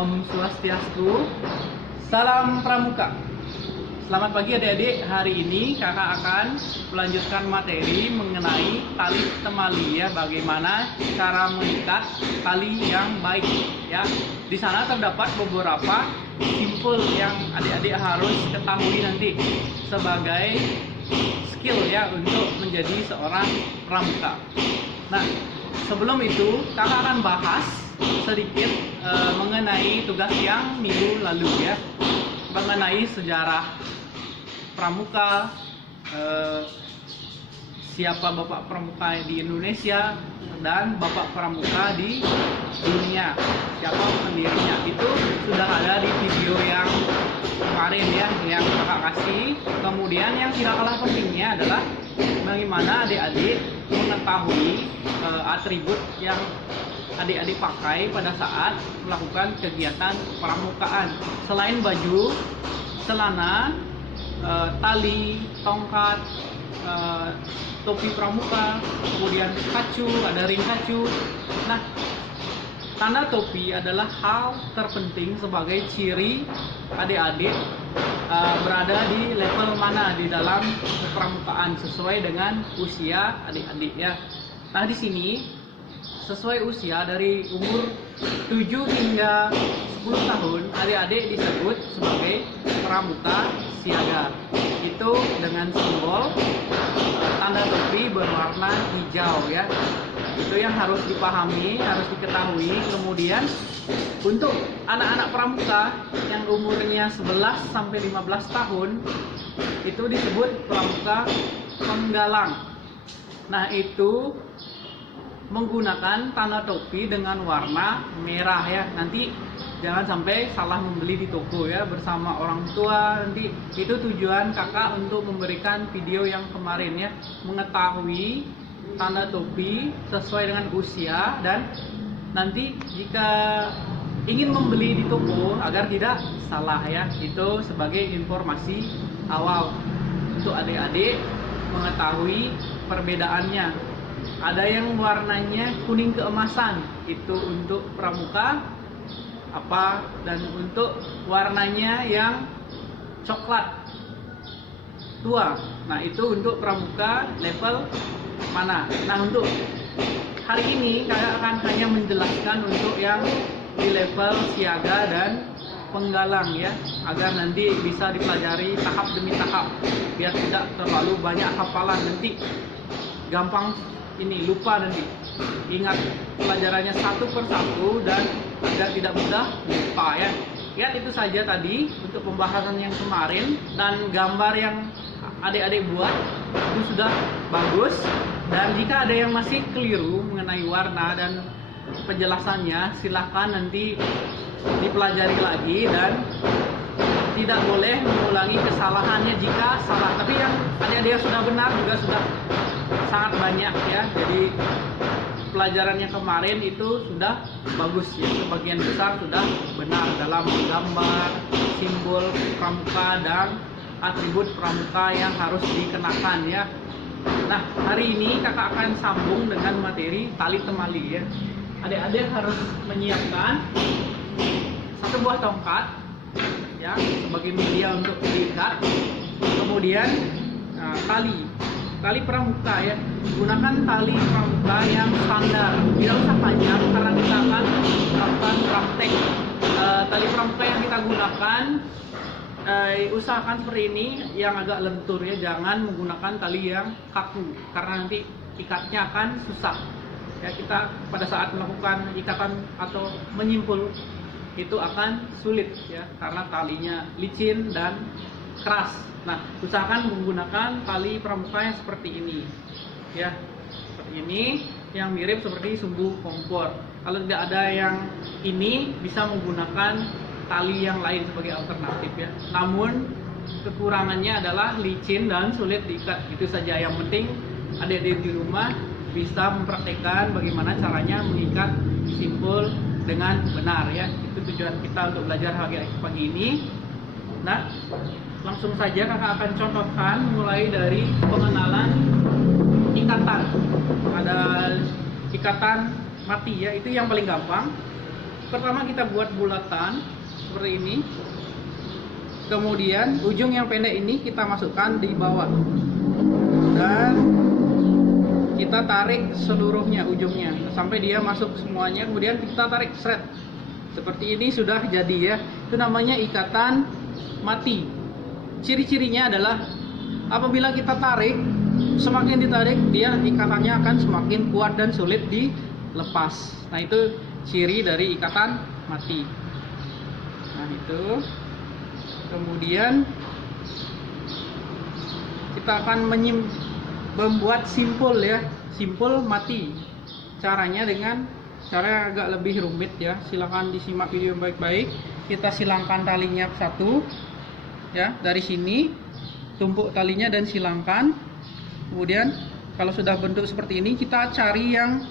Om Swastiastu, salam pramuka. Selamat pagi adik-adik. Hari ini kakak akan melanjutkan materi mengenai tali temali ya, bagaimana cara mengikat tali yang baik ya. Di sana terdapat beberapa simpul yang adik-adik harus ketahui nanti sebagai skill ya untuk menjadi seorang pramuka. Nah, sebelum itu kakak akan bahas sedikit mengenai tugas yang minggu lalu ya, mengenai sejarah pramuka, siapa bapak pramuka di Indonesia dan bapak pramuka di dunia, siapa pendirinya. Itu sudah ada di video yang kemarin ya, yang kakak kasih. Kemudian yang tidak kalah pentingnya adalah bagaimana adik-adik mengetahui atribut yang adik-adik pakai pada saat melakukan kegiatan pramukaan. Selain baju, celana, tali, tongkat, topi pramuka, kemudian kacu, ada ring kacu. Nah, tanda topi adalah hal terpenting sebagai ciri adik-adik berada di level mana di dalam pramukaan sesuai dengan usia adik-adik ya. Nah, di sini sesuai usia dari umur 7 hingga 10 tahun adik-adik disebut sebagai pramuka siaga. Itu dengan simbol tanda topi berwarna hijau ya. Itu yang harus dipahami, harus diketahui. Kemudian untuk anak-anak pramuka yang umurnya 11 sampai 15 tahun itu disebut pramuka penggalang. Nah, itu menggunakan tanda topi dengan warna merah ya. Nanti jangan sampai salah membeli di toko ya bersama orang tua. Nanti itu tujuan kakak untuk memberikan video yang kemarin ya, mengetahui tanda topi sesuai dengan usia, dan nanti jika ingin membeli di toko agar tidak salah ya. Itu sebagai informasi awal untuk adik-adik mengetahui perbedaannya. Ada yang warnanya kuning keemasan, itu untuk pramuka apa, dan untuk warnanya yang coklat tua, nah itu untuk pramuka level mana. Nah, untuk hari ini kakak akan hanya menjelaskan untuk yang di level siaga dan penggalang ya, agar nanti bisa dipelajari tahap demi tahap biar tidak terlalu banyak hafalan, nanti gampang ini lupa, nanti ingat pelajarannya satu per satu dan agar tidak mudah lupa ya. Lihat itu saja tadi untuk pembahasan yang kemarin, dan gambar yang adik-adik buat itu sudah bagus. Dan jika ada yang masih keliru mengenai warna dan penjelasannya, silahkan nanti dipelajari lagi, dan tidak boleh mengulangi kesalahannya jika salah. Tapi yang adik-adik yang sudah benar juga sudah sangat banyak ya. Jadi pelajarannya kemarin itu sudah bagus ya, sebagian besar sudah benar dalam gambar, simbol pramuka dan atribut pramuka yang harus dikenakan ya. Nah, hari ini kakak akan sambung dengan materi tali temali ya. Adik-adik harus menyiapkan satu buah tongkat ya sebagai media untuk diikat, kemudian tali pramuka ya, gunakan tali pramuka yang standar, tidak usah panjang karena kita akan melakukan praktek. Tali pramuka yang kita gunakan usahakan seperti ini, yang agak lentur ya, jangan menggunakan tali yang kaku karena nanti ikatnya akan susah ya. Kita pada saat melakukan ikatan atau menyimpul itu akan sulit ya, karena talinya licin dan keras. Nah, usahakan menggunakan tali pramuka yang seperti ini ya, seperti ini, yang mirip seperti sumbu kompor. Kalau tidak ada yang ini, bisa menggunakan tali yang lain sebagai alternatif ya. Namun kekurangannya adalah licin dan sulit diikat. Itu saja. Yang penting adik-adik di rumah bisa mempraktekkan bagaimana caranya mengikat simpul dengan benar ya. Itu tujuan kita untuk belajar pagi ini. Nah, langsung saja kakak akan contohkan mulai dari pengenalan ikatan. Ada ikatan mati ya, itu yang paling gampang. pertama kita buat bulatan seperti ini. Kemudian ujung yang pendek ini kita masukkan di bawah dan kita tarik seluruhnya ujungnya sampai dia masuk semuanya. Kemudian kita tarik seret seperti ini, sudah jadi ya. Itu namanya ikatan mati. Ciri-cirinya adalah apabila kita tarik, semakin ditarik dia ikatannya akan semakin kuat dan sulit dilepas. Nah, itu ciri dari ikatan mati. Nah, itu. Kemudian kita akan membuat simpul ya, simpul mati. Caranya dengan cara yang agak lebih rumit ya. Silahkan disimak video baik-baik. Kita silangkan talinya satu ya, dari sini tumpuk talinya dan silangkan. Kemudian kalau sudah bentuk seperti ini, kita cari yang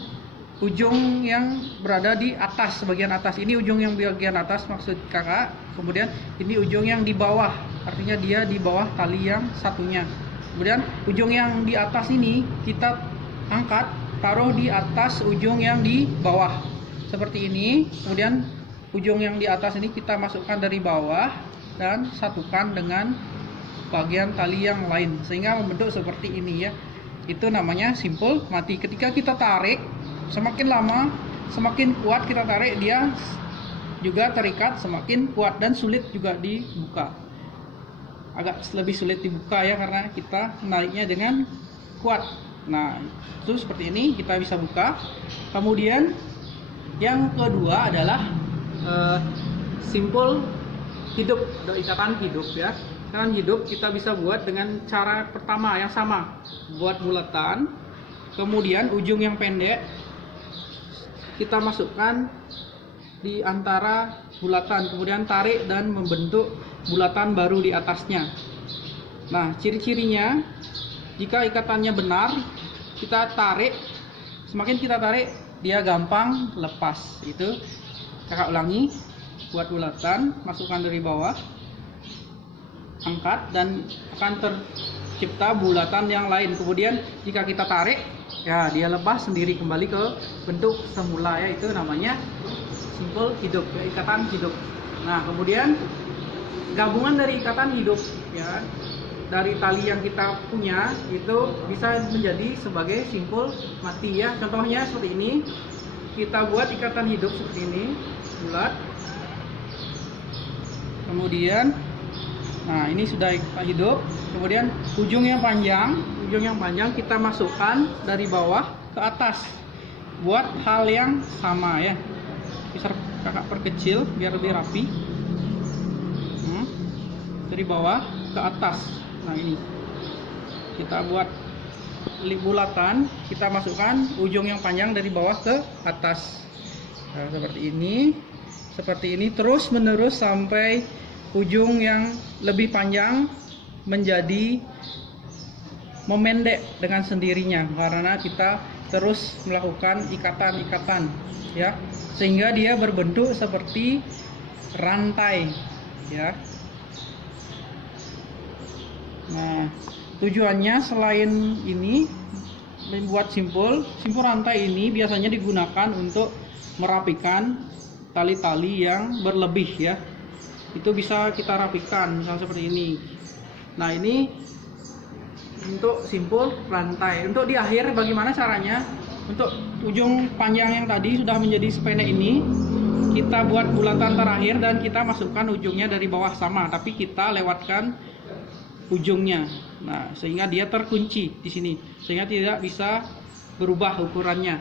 ujung yang berada di atas, bagian atas. Ini ujung yang bagian atas maksud kakak. Kemudian ini ujung yang di bawah, artinya dia di bawah tali yang satunya. Kemudian ujung yang di atas ini kita angkat, taruh di atas ujung yang di bawah seperti ini. Kemudian ujung yang di atas ini kita masukkan dari bawah dan satukan dengan bagian tali yang lain sehingga membentuk seperti ini ya. Itu namanya simpul mati. Ketika kita tarik, semakin lama semakin kuat kita tarik, dia juga terikat semakin kuat dan sulit juga dibuka. Agak lebih sulit dibuka ya, karena kita menariknya dengan kuat. Nah, itu seperti ini kita bisa buka. Kemudian yang kedua adalah simpul hidup atau ikatan hidup ya. Ikatan hidup kita bisa buat dengan cara pertama yang sama, buat bulatan. Kemudian ujung yang pendek kita masukkan di antara bulatan, kemudian tarik dan membentuk bulatan baru di atasnya. Nah, ciri-cirinya jika ikatannya benar, kita tarik, semakin kita tarik dia gampang lepas. Itu kakak ulangi, buat bulatan, masukkan dari bawah, angkat dan akan tercipta bulatan yang lain. Kemudian jika kita tarik, ya dia lepas sendiri kembali ke bentuk semula ya. Itu namanya simpul hidup, ya, ikatan hidup. Nah, kemudian gabungan dari ikatan hidup ya, dari tali yang kita punya itu bisa menjadi sebagai simpul mati ya. Contohnya seperti ini, kita buat ikatan hidup seperti ini, bulat. Kemudian nah, ini sudah ikatan hidup. Kemudian ujung yang panjang kita masukkan dari bawah ke atas. Buat hal yang sama ya. Bisa kakak perkecil biar lebih rapi. Dari bawah ke atas. Nah, ini kita buat bulatan, kita masukkan ujung yang panjang dari bawah ke atas. Nah, seperti ini terus menerus sampai ujung yang lebih panjang menjadi memendek dengan sendirinya karena kita terus melakukan ikatan-ikatan ya, sehingga dia berbentuk seperti rantai ya. Nah, tujuannya selain ini membuat simpul rantai ini biasanya digunakan untuk merapikan tali-tali yang berlebih ya. Itu bisa kita rapikan misalnya seperti ini. Nah, ini untuk simpul rantai. Untuk di akhir bagaimana caranya? Untuk ujung panjang yang tadi sudah menjadi sependek ini, kita buat bulatan terakhir dan kita masukkan ujungnya dari bawah sama, tapi kita lewatkan ujungnya. Nah, sehingga dia terkunci di sini, sehingga tidak bisa berubah ukurannya.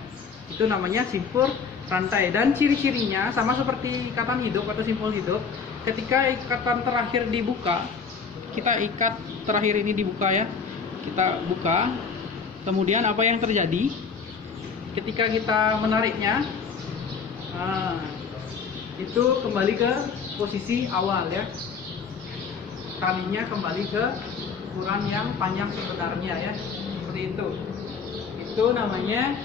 Itu namanya simpul rantai. Dan ciri-cirinya sama seperti ikatan hidup atau simpul hidup. Ketika ikatan terakhir dibuka, kita ikat terakhir ini dibuka ya. Kita buka. Kemudian apa yang terjadi? Ketika kita menariknya, nah, itu kembali ke posisi awal ya. Talinya kembali ke ukuran yang panjang sebenarnya ya, seperti itu. Itu namanya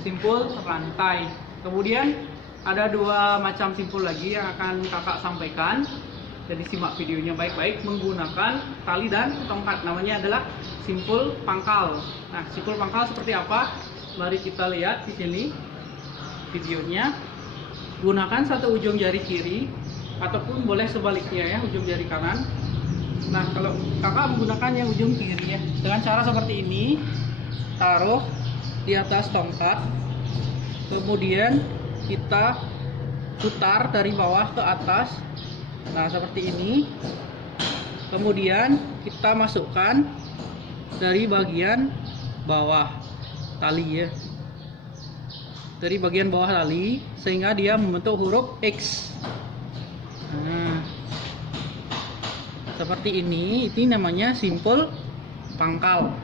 simpul rantai. Kemudian ada dua macam simpul lagi yang akan kakak sampaikan. Jadi simak videonya baik-baik menggunakan tali dan tongkat. Namanya adalah simpul pangkal. Nah, simpul pangkal seperti apa? Mari kita lihat di sini videonya. gunakan satu ujung jari kiri ataupun boleh sebaliknya ya, ujung jari kanan. Nah, kalau kakak menggunakan yang ujung kiri ya, dengan cara seperti ini, taruh di atas tongkat, kemudian kita putar dari bawah ke atas. Nah, seperti ini. Kemudian kita masukkan dari bagian bawah tali ya, dari bagian bawah tali, sehingga dia membentuk huruf X. Nah, seperti ini namanya simpul pangkal.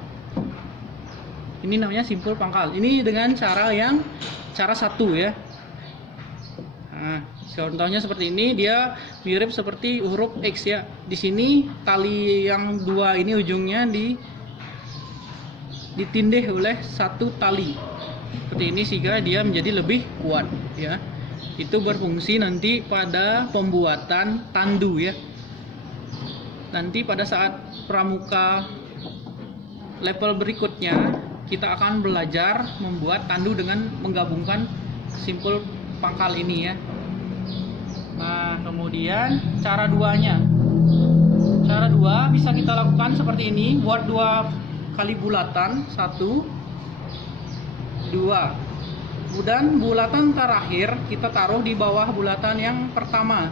Ini namanya simpul pangkal. Ini dengan cara satu ya. Nah, contohnya seperti ini, dia mirip seperti huruf X ya. Di sini tali yang dua ini ujungnya ditindih oleh satu tali. Seperti ini sehingga dia menjadi lebih kuat ya. Itu berfungsi nanti pada pembuatan tandu ya. Nanti pada saat pramuka level berikutnya, kita akan belajar membuat tandu dengan menggabungkan simpul pangkal ini ya. Nah, kemudian cara duanya. Cara dua bisa kita lakukan seperti ini, buat 2 kali bulatan, 1, 2. Kemudian bulatan terakhir kita taruh di bawah bulatan yang pertama.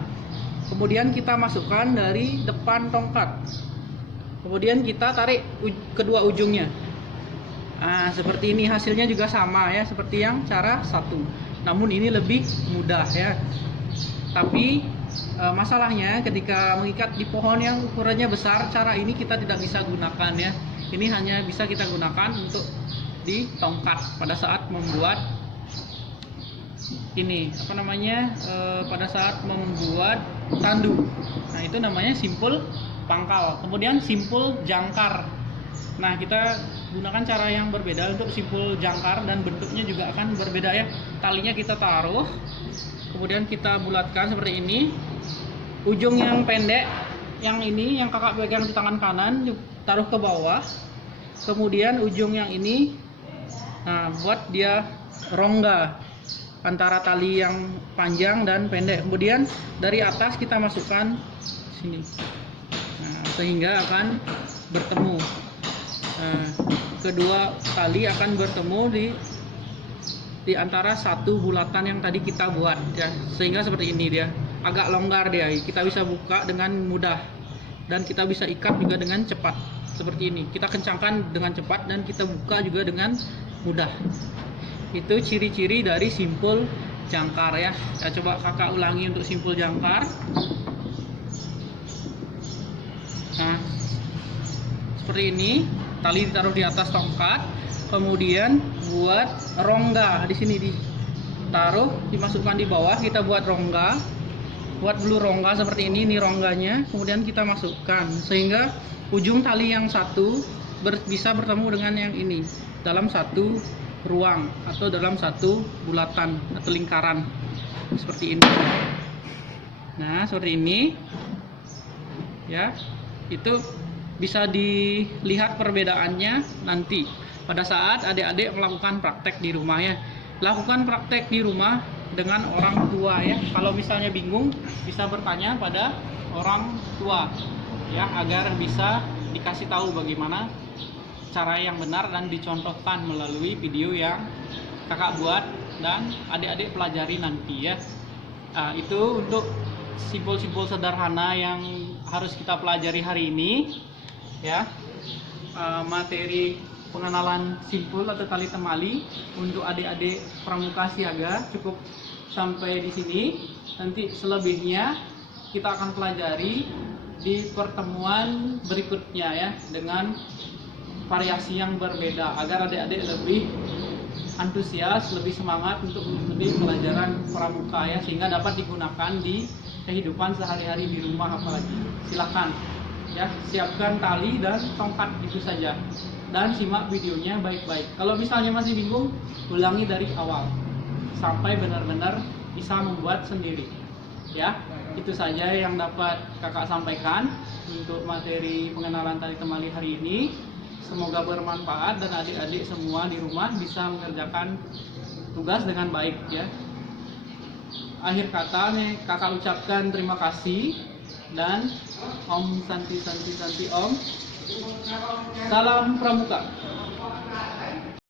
Kemudian kita masukkan dari depan tongkat. Kemudian kita tarik kedua ujungnya. Nah, seperti ini hasilnya juga sama ya, seperti yang cara satu. Namun ini lebih mudah ya. Tapi masalahnya ketika mengikat di pohon yang ukurannya besar, cara ini kita tidak bisa gunakan ya. Ini hanya bisa kita gunakan untuk di tongkat pada saat membuat ini pada saat membuat tandu. Nah, itu namanya simpul pangkal. Kemudian simpul jangkar. Nah, kita gunakan cara yang berbeda untuk simpul jangkar dan bentuknya juga akan berbeda ya. Talinya kita taruh, kemudian kita bulatkan seperti ini. Ujung yang pendek, yang ini yang kakak pegang di tangan kanan, taruh ke bawah. Kemudian ujung yang ini, nah, buat dia rongga antara tali yang panjang dan pendek. Kemudian dari atas kita masukkan sini. Nah, sehingga akan bertemu. Nah, kedua tali akan bertemu di antara satu bulatan yang tadi kita buat ya, sehingga seperti ini dia agak longgar dia, kita bisa buka dengan mudah dan kita bisa ikat juga dengan cepat seperti ini. Kita kencangkan dengan cepat dan kita buka juga dengan mudah. Itu ciri-ciri dari simpul jangkar ya. Ya, coba kakak ulangi untuk simpul jangkar. Nah, seperti ini, tali ditaruh di atas tongkat, kemudian buat rongga di sini, ditaruh, dimasukkan di bawah, kita buat rongga, buat dulu rongga seperti ini rongganya, kemudian kita masukkan sehingga ujung tali yang satu bisa bertemu dengan yang ini dalam satu ruang atau dalam satu bulatan atau lingkaran seperti ini. Nah, seperti ini ya. Itu bisa dilihat perbedaannya nanti pada saat adik-adik melakukan praktek di rumah ya. Lakukan praktek di rumah dengan orang tua ya. Kalau misalnya bingung, bisa bertanya pada orang tua ya, agar bisa dikasih tahu bagaimana cara yang benar dan dicontohkan melalui video yang kakak buat dan adik-adik pelajari nanti ya. Nah, itu untuk simpul-simpul sederhana yang harus kita pelajari hari ini ya. Materi pengenalan simpul atau tali temali untuk adik-adik pramuka siaga cukup sampai di sini. Nanti selebihnya kita akan pelajari di pertemuan berikutnya ya, dengan variasi yang berbeda agar adik-adik lebih antusias, lebih semangat untuk mengikuti pelajaran pramuka ya, sehingga dapat digunakan di kehidupan sehari-hari di rumah apalagi. Silakan ya, siapkan tali dan tongkat, itu saja, dan simak videonya baik-baik. Kalau misalnya masih bingung, ulangi dari awal sampai benar-benar bisa membuat sendiri ya. Itu saja yang dapat kakak sampaikan untuk materi pengenalan tali temali hari ini. Semoga bermanfaat dan adik-adik semua di rumah bisa mengerjakan tugas dengan baik ya. akhir kata nih kakak ucapkan terima kasih dan Om Santi Santi Santi Om. Salam Pramuka.